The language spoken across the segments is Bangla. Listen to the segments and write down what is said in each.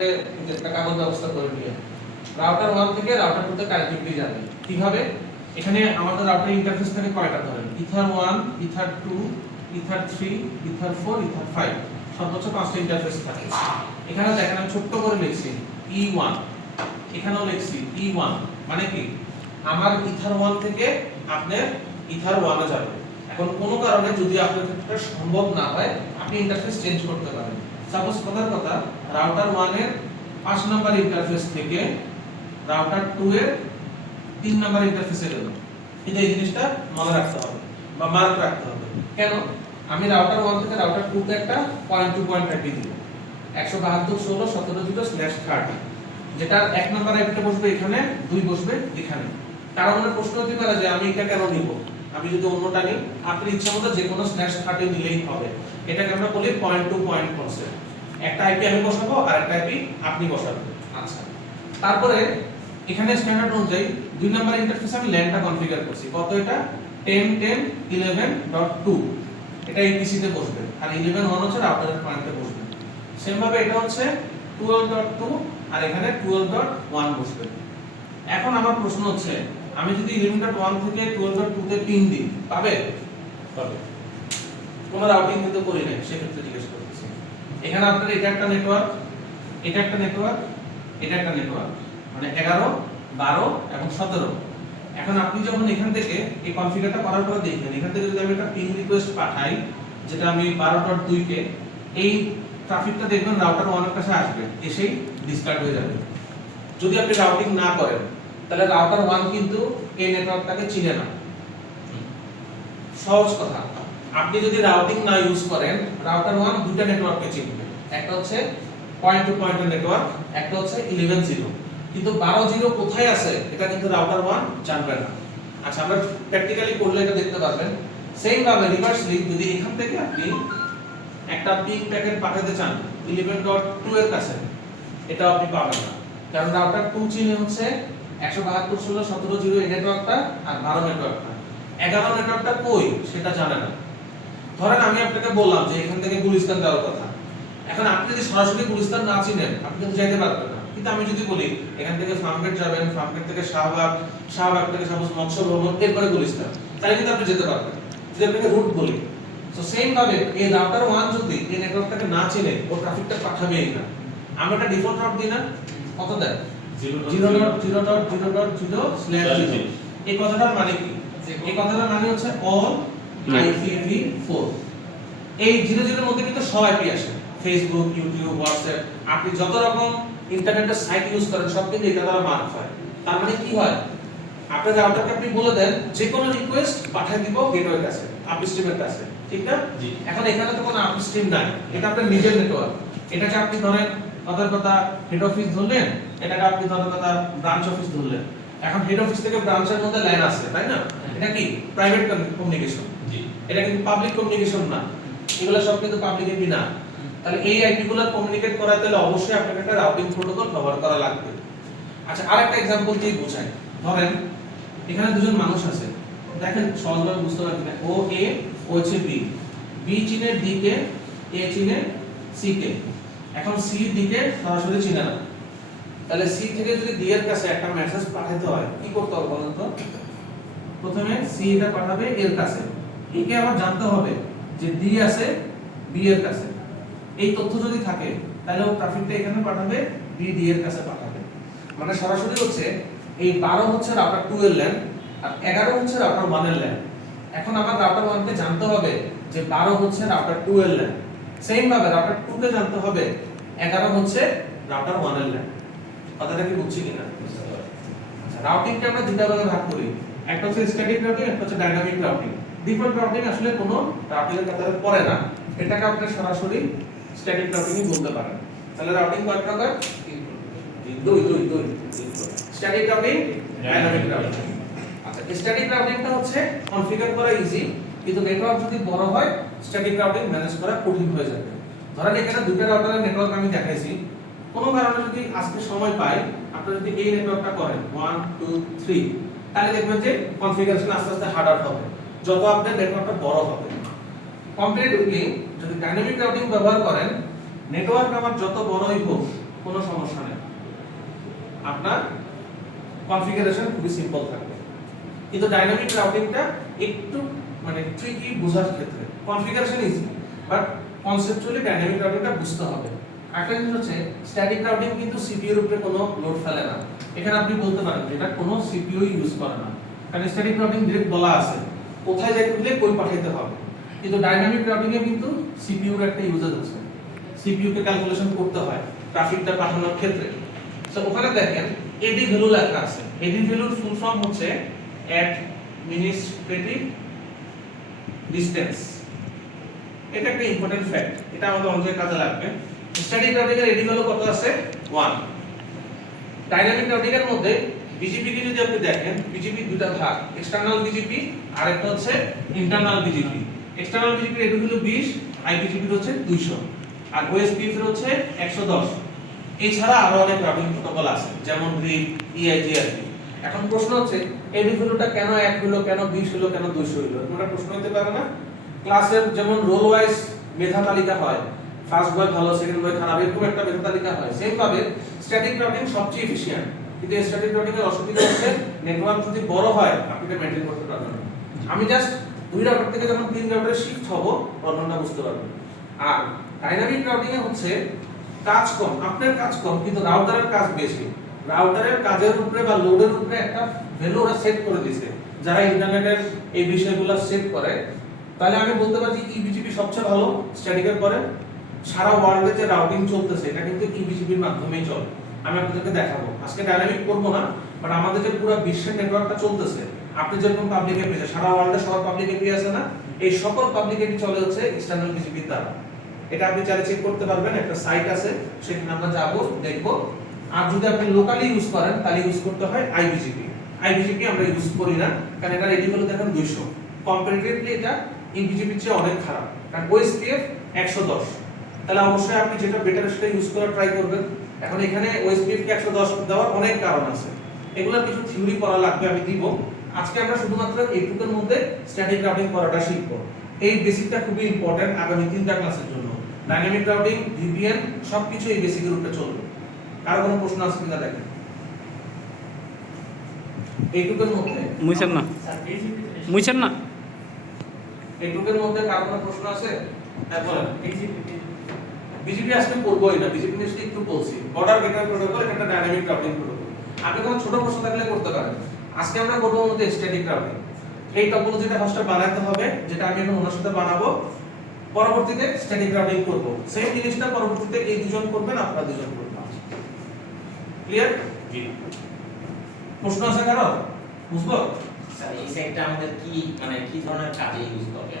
একটা কাগজ ব্যবস্থা করে নিয়ে রাউটার 1 থেকে রাউটার 2 তে কানেক্টিভিটি যাবে কিভাবে। এখানে আমাদের রাউটার ইন্টারফেস থাকে কয়টা ধরেন, ether 1, ether 2, ether 3, ether 4, ether 5, সর্বোচ্চ 5টা ইন্টারফেস থাকে। এখানে দেখেন আমি ছোট্ট করে লিখছি E1, এখানেও লিখছি E1, মানে কি আমার ইথার 1 থেকে আপনার ইথার 1 এ যাবে। এখন কোনো কারণে যদি আপনার ক্ষেত্রে সম্ভব না হয় আপনি ইন্টারফেস চেঞ্জ করতে পারেন। সাপোজ কথার কথা রাউটার 1 এর 5 নাম্বার ইন্টারফেস থেকে রাউটার 2 এর 3 নাম্বার ইন্টারফেসে গেল। এই জিনিসটা মনে রাখতে হবে বা মার্ক রাখতে হবে। কেন? আমি রাউটার 1 থেকে রাউটার 2 তে একটা পয়েন্ট টু পয়েন্ট আইপি দিব 172.16.17.0/30, যেটা 1 নাম্বার আইপিটা বসবে এখানে, 2 বসবে এখানে। কারণ মনে প্রশ্ন হতে পারে যে আমি এটা কেন নিব, আমি যদি অন্যটা নিই, আপনি ইচ্ছা মতো যে কোনো /30 নিলেই হবে। এটাকে আমরা বলি পয়েন্ট টু পয়েন্ট কনসেপ্ট। একটা আইপি আমি বসাবো আর একটা আইপি আপনি বসাবেন। আচ্ছা, তারপরে এখানে স্ট্যান্ডার্ড অনুযায়ী 2 নাম্বার ইন্টারফেসে আমি ল্যানটা কনফিগার করছি। কত এটা? 10.10.11.2, এটা ইপিসি তে বসবে আর 11.1 হচ্ছে রাউটারের পয়েন্টে বসবে। সেম ভাবে এটা হচ্ছে 12.2 আর এখানে 12.1 বসবে। এখন আমার প্রশ্ন হচ্ছে আমি যদি 11.1 থেকে 12.2 তে পিন দিই, পাবে? পাবে। কোনো রাউটিং কিন্তু করি নাই, সেক্ষেত্রে জিজ্ঞেস করতেছি। এখানে আপনার এটা একটা নেটওয়ার্ক, এটা একটা নেটওয়ার্ক, এটা একটা নেটওয়ার্ক, মানে 11, 12 এবং 17। এখন আপনি যখন এখান থেকে এই কনফিগারটা করার পরে দেখেন, এখান থেকে যদি আমি একটা পিং রিকোয়েস্ট পাঠাই, যেটা আমি 12.2 কে, এই ট্রাফিকটা দেখবেন রাউটার 1 এর কাছে আসবে, এসেই ডিসকার্ড হয়ে যাবে। যদি আপনি রাউটিং না করেন তাহলে রাউটার 1 কিন্তু এই নেটওয়ার্কটাকে চিনে না। সহজ কথা, আপনি যদি রাউটিং না ইউজ করেন রাউটার 1 দুটো নেটওয়ার্ককে চিনবে। একটা হচ্ছে পয়েন্ট টু পয়েন্ট নেটওয়ার্ক, একটা হচ্ছে 11.0, কিন্তু 12.0 কোথায় আছে এটা কিন্তু রাউটার 1 জানবে না। আচ্ছা, আমরা প্র্যাকটিক্যালি করলে এটা দেখতে পারবেন। সেম ভাবে রিভার্সলি যদি এখান থেকে আপনি একটা পিং প্যাকেট পাঠাতে চান 11.2 এর কাছে, এটা আপনি পাবেন না, কারণ রাউটার 2 চিনে হচ্ছে 172.16.17.0 এই নেটওয়ার্কটা আর 12 নেটওয়ার্কটা। 11 নেটওয়ার্কটা কই সেটা জানে না। ধরেন আমি আপনাকে বললাম যে এখান থেকে গুলিস্তান যাওয়ার কথা, এখন আপনি যদি সরাসরি গুলিস্তান না চিনেন আপনি কিন্তু যেতে পারবেন না। কিন্তু আমি যদি বলি এখান থেকে ফার্মগেট যাবেন, ফার্মগেট থেকে শাহবাগ, শাহবাগ থেকে সাপোজ মৎস্য ভবন, এরপরে গুলিস্তান, তাহলে কিন্তু আপনি যেতে পারবেন যদি আপনাকে রুট বলি। সো সেম ভাবে এই রাউটার 1 যদি এই নেটওয়ার্কটাকে না চিনে ও ট্রাফিকটা পাঠাবেই না। আমরা একটা ডিফল্ট রুট দিই না, কত দেয়? 0.0.0.0/0। এই কথাটার মানে কি? এই কথাটার মানে হচ্ছে অল IPv4। এই 00 এর মধ্যে কিন্তু সব আইপি আসে, ফেসবুক, ইউটিউব, হোয়াটসঅ্যাপ, আপনি যত রকম ইন্টারনেটের সাইট ইউজ করেন সব কিন্তু এটা দ্বারা মার্ক হয়। তার মানে কি হয়, আপনার রাউটারকে আপনি বলে দেন যে কোনো রিকোয়েস্ট পাঠিয়ে দিব গেটওয়ের কাছে, আপস্ট্রিমের কাছে, ঠিক না? এখন এখানে তো কোনো আপস্ট্রিম নাই, এটা আপনার নিজের নেটওয়ার্ক। এটাকে আপনি ধরেন কথার কথা হেড অফিস ধরলেন, এটাকে আপনি ধরেন কথা ব্রাঞ্চ অফিস ধরলেন। এখন হেড অফিস থেকে ব্রাঞ্চের মধ্যে লাইন আছে, তাই না? এটা কি প্রাইভেট কমিউনিকেশন, এটা কিন্তু পাবলিক কমিউনিকেশন না। এগুলো সব কিন্তু পাবলিক আইপি না। তাহলে এই আইপি গুলো কমিউনিকেট করাতে হলে অবশ্যই আপনাকে একটা রাউটিং প্রোটোকল ব্যবহার করা লাগবে। আচ্ছা, আরেকটা एग्जांपल দিয়ে বোঝাই। ধরেন এখানে দুজন মানুষ আছে, দেখেন সহজভাবে বুঝতে পারবেন। ও এ, ও হচ্ছে বি, বি চিনে ডি কে, এ চিনে সি কে। এখন সি ডি কে সরাসরি চিনে না, তাহলে সি থেকে যদি ডি এর কাছে একটা মেসেজ পাঠাতে হয় কি করতে হবে বলুন তো? প্রথমে সি এটা পাঠাবে এর কাছে, একে আবার জানতে হবে যে ডি আছে বি এর কাছে। এই তথ্য যদি থাকে তাহলে ও ট্রাফিকটা এখানে পাঠাবে, বি ডি এর কাছে পাঠাবে। মানে সরাসরি হচ্ছে এই 12 হচ্ছে রাউটার 2 এর ল্যান আর 11 হচ্ছে রাউটার 1 এর ল্যান। এখন আমার রাউটার 1 কে জানতে হবে যে 12 হচ্ছে রাউটার 2 এর ল্যান। সেম ভাবে রাউটার 2 কে জানতে হবে 11 হচ্ছে রাউটার 1 এর ল্যান। কথাটা কি বুঝছি কিনা? আচ্ছা, রাউটিংকে আমরা দুটো ভাগে ভাগ করি, একটা হচ্ছে স্ট্যাটিক রাউটিং, একটা হচ্ছে ডাইনামিক রাউটিং। ডিফল্ট রাউটিং আসলে কোনো রাউটিং এর কাতারে পড়ে না, এটাকে আপনি সরাসরি স্ট্যাটিক রাউটিংই বলতে পারেন। তাহলে রাউটিং কয় প্রকার? দুই। Static routing, dynamic routing. আচ্ছা, স্ট্যাটিক রাউটিংটা হচ্ছে কনফিগার করা ইজি, কিন্তু নেটওয়ার্ক যদি বড় হয় স্ট্যাটিক রাউটিং ম্যানেজ করা কঠিন হয়ে যাবে। ধরেন এখানে দুটো রাউটারের নেটওয়ার্ক আমি দেখাইছি, কোনো কারণে যদি আজকে সময় পাই আপনি যদি এই নেটওয়ার্কটা করেন 1 2 3, তাহলে দেখবেন যে কনফিগারেশন আস্তে আস্তে হার্ডার হবে যত আপনার নেটওয়ার্কটা বড় হবে। কম্পারেটিভলি যদি ডাইনামিক রাউটিং ব্যবহার করেন নেটওয়ার্ক আমার যত বড়ই হোক কোনো সমস্যা আপনার কনফিগারেশন খুবই সিম্পল থাকবে। কিন্তু ডাইনামিক রাউটিংটা একটু মানে ট্রিকি বোঝার ক্ষেত্রে, configuration easy but conceptually dynamic রাউটিংটা বুঝতে হবে। একটা জিনিস হচ্ছে স্ট্যাটিক রাউটিং কিন্তু সিপিইউ এর উপরে কোনো লোড ফেলে না। এখানে আপনি বলতে পারেন এটা কোনো সিপিইউ ইউজ করে না, কারণ স্ট্যাটিক রাউটিং ডিরেক্ট বলা আছে কোথায় যাইতে হলে কই পাঠাইতে হবে। কিন্তু ডাইনামিক রাউটিং এ কিন্তু সিপিইউ এর একটা ইউজেজ আছে, সিপিইউ কে ক্যালকুলেশন করতে হয় ট্রাফিকটা পাঠানোর ক্ষেত্রে। সো ওখানে দেখেন এডি ভ্যালু লেখা আছে, এডি ভ্যালুর ফুল ফর্ম হচ্ছে অ্যাডমিনিস্ট্রেটিভ ডিসটেন্স। এটা একটা ইম্পর্টেন্ট ফ্যাক্ট, এটা আমাদের অনেক কাজে লাগবে। স্ট্যাটিক রাউটিং এর এডি ভ্যালু কত আছে 1। ডাইনামিক রাউটিং এর মধ্যে বিজিপি কে যদি আপনি দেখেন, বিজিপি দুটো ভাগ, এক্সটারনাল বিজিপি আর একটা হচ্ছে ইন্টারনাল বিজিপি। এক্সটারনাল বিজিপি এর এডি ভ্যালু 20, আইবিজিপি এর হচ্ছে 200 আর ওএসপিএফ এর হচ্ছে 110। এছাড়া আরো অনেক রাউটিং প্রোটোকল আছে যেমন রিপ, ইআইজিআরপি। এখন প্রশ্ন হচ্ছে এডি ভ্যালুটা কেন 1 হলো, কেন 20 হলো, কেন 200 হলো? তোমরা প্রশ্ন হতে পারে না? ক্লাসের যেমন রোল ওয়াইজ মেধা তালিকা হয়, ফার্স্ট বয় ভালো, সেকেন্ড বয় খারাপ, এরকম একটা মেধা তালিকা হয়। সেম ভাবে স্ট্যাটিক রাউটিং সবচেয়ে এফিশিয়েন্ট, কিন্তু স্ট্যাটিক রাউটিং এর অসুবিধা হচ্ছে নেটওয়ার্ক যদি বড় হয় আপনি এটা মেইনটেইন করতে পারবেন না। আমি জাস্ট 2 রাউটার থেকে যখন 3 রাউটারে শিফট হব প্রবলেমটা বুঝতে পারবেন। আর ডাইনামিক রাউটিং এ হচ্ছে কাজ কম, আপনার কাজ কম কিন্তু রাউটারের কাজ বেশি। রাউটারের কাজের উপরে বা লোডের উপরে একটা ভ্যালু ওরা সেট করে দিয়েছে। যারা ইন্টারনেটের এই বিষয়গুলো সেট করে, তাহলে আমি বলতে পারি ইবিজিপি সবচেয়ে ভালো স্ট্যাটিকের পরে। সারা ওয়ার্ল্ডে যে রাউটিং চলতেছে এটা কিন্তু ইবিজিপির মাধ্যমেই চলে। আমি আপনাদেরকে দেখাবো, আজকে ডাইনামিক করব না, বাট আমাদের যে পুরো বিশ্বের নেটওয়ার্কটা চলতেছে, আপনি যেরকম পাবলিক এপি আছে, সারা ওয়ার্ল্ডে সব পাবলিক এপি আছে না, এই সকল পাবলিক এপি চলে হচ্ছে এক্সটার্নাল বিজিপির দ্বারা। এটা আপনি চাইলে চেক করতে পারবেন, একটা সাইট আছে সেখানে আমরা যাব দেখব। আর যদি আপনি লোকালি ইউজ করেন তাহলে ইউজ করতে হয় আইবিজিপি। আইবিজিপি আমরা ইউজ করি না কারণ এটা রেডি হলো দেখেন 200, কম্পারেটিভলি এটা ইবিজিপির চেয়ে অনেক খারাপ, কারণ ওএসপিএফ 110। তাহলে অবশ্যই আপনি যেটা বেটার সেটা ইউজ করার ট্রাই করবেন। এখন এখানে ওএসপিএফ কে 110 দেওয়ার অনেক কারণ আছে, এগুলোর কিছু থিওরি পড়া লাগবে, আমি দিব। আজকে আমরা শুধুমাত্র এইটুকুর মধ্যে স্ট্যাটিক রাউটিং করাটা শিখব। এই বেসিকটা খুবই ইম্পর্টেন্ট আগামী 3টা ক্লাসের জন্য। ডাইনামিক রাউটিং, ভিপিএন সবকিছু এই বেসিকের উপরে চলবে। কারো কোনো প্রশ্ন আছে কিনা দেখেন এইটুকুর মধ্যে? মুইছেন না এইটুকুর মধ্যে কারো কোনো প্রশ্ন আছে? হ্যাঁ বলেন। বিজিপি আজকে পড়বোই না, বিজিপি নিয়ে একটু বলছি। বর্ডার গেটওয়ে প্রোটোকল এটা ডাইনামিক রাউটিং প্রোটোকল। আপনি কোনো ছোট প্রশ্ন থাকলে করতে পারেন। আজকে আমরা করব মধ্যে স্ট্যাটিক রাউটিং। এই টপোলজিটা ফার্স্টে বানাতে হবে, যেটা আমি এখন ওনার সাথে বানাবো। পরবর্তীতে স্ট্যাটিক রাউটিং করব। সেম জিনিসটা পরবর্তীতে এই দুজন করবেন, আপনারা দুজন করবেন। ক্লিয়ার? জি। প্রশ্ন আছে কারো? বুঝবো? স্যার এই সেটটা আমাদের কি মানে কি ধরনের কাজে ইউজ হবে?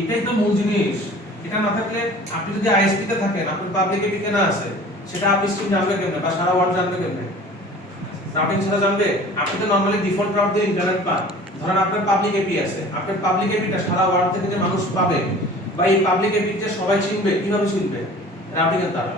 এটাই তো মূল জিনিস। এটা না থাকলে আপনি যদি আইএসপি তে থাকেন, আপনার পাবলিক এপি কে না আছে, সেটা আপনি স্ট্রিম জানবে কেমনে বা সারা ওয়ার্ল্ড জানবে কেমনে? রাউটিং ছাড়া জানবে? আপনি তো নরমালি ডিফল্ট রাউট দিয়ে ইন্টারনেট পান। ধরেন আপনার পাবলিক এপি আছে, আপনার পাবলিক এপিটা সারা ওয়ার্ল্ড থেকে যে মানুষ পাবে বা এই পাবলিক এপি যে সবাই চিনবে, কিভাবে চিনবে? রাউটিং এর দ্বারা।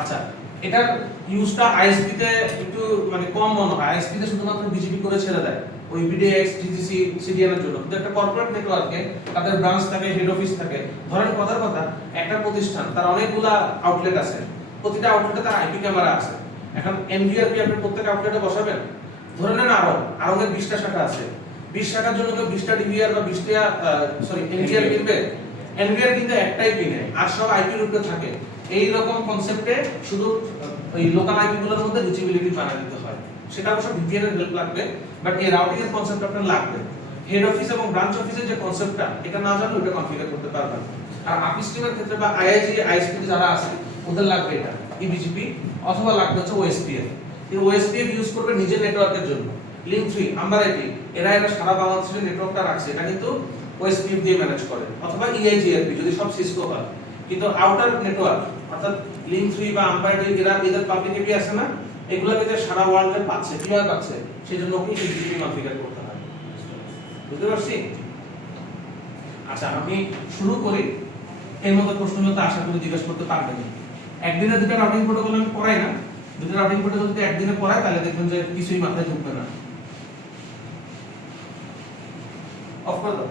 আচ্ছা, এটার ইউজটা আইএসপি তে একটু মানে কম মনে হয়। আইএসপি তে শুধুমাত্র বিজিপি করে ছেড়ে দেয় ওই বিডিএক্স, টিটিসি, সিডিএন এর জন্য। কিন্তু একটা কর্পোরেট নেটওয়ার্কে তাদের ব্রাঞ্চ থাকে, হেড অফিস থাকে। ধরেন কথার কথা, একটা প্রতিষ্ঠান তার অনেকগুলা আউটলেট আছে, প্রতিটা আউটলেটে তার আইপি ক্যামেরা আছে। এখন এনভিআরপি আপনি প্রত্যেক আউটলেটে বসাবেন। ধরে নেন আরবের 20টা শাখা আছে, 20 শাখার জন্য কেউ 20টা ডিভিআর বা 20টা এনভিআর কিনবে? এনভিআর কিন্তু একটাই কিনে, আর সব আইপির উপরে থাকে। এই রকম কনসেপ্টে শুধু ওই লোকাল আইপি গুলোর মধ্যে রিচেবিলিটি বানিয়ে দিতে হয়। সেটা অবশ্য ভিপিএন এর হেল্প লাগবে, বাট এই রাউটিং এর কনসেপ্ট আপনার লাগবে। হেড অফিস এবং ব্রাঞ্চ অফিসের যে কনসেপ্টটা, এটা না জানলে ওটা কনফিগার করতে পারবেন। আর আপি স্ট্রিমের ক্ষেত্রে বা আইআইজি, আইএসপি যারা আছে ওদের লাগবে এটা ইবিজিপি, অথবা লাগবে হচ্ছে ওএসপিএফ। এই ওএসপিএফ ইউজ করবে নিজের নেটওয়ার্কের জন্য। লিংক 3, আম্বারাইটি, এরা সারা বাংলাদেশের নেটওয়ার্কটা রাখছে, এটা কিন্তু ওএসপিএফ দিয়ে ম্যানেজ করে, অথবা ইআইজিআরপি যদি সব সিসকো হয়। কিন্তু আউটার নেটওয়ার্ক অর্থাৎ লিংক 3 বা আম্বারাইটি, এরা এদের পাবলিক এপি আছে না, এগুলোকে যে সারা ওয়ার্ল্ডে পাচ্ছে, কিভাবে পাচ্ছে? সেজন্য কি ইবিজিপি কনফিগার করতে হয়। বুঝতে পারছি? আচ্ছা, আমি শুরু করি। এর মধ্যে প্রশ্নগুলো তো আশা করি জিজ্ঞেস করতে পারবেন। একদিনে দুটো রাউটিং প্রোটোকল আমি পড়াই না, দুটো রাউটিং প্রোটোকল যদি একদিনে পড়াই তাহলে দেখবেন যে কিছুই মাথায় ঢুকবে না। অফ করে দাও।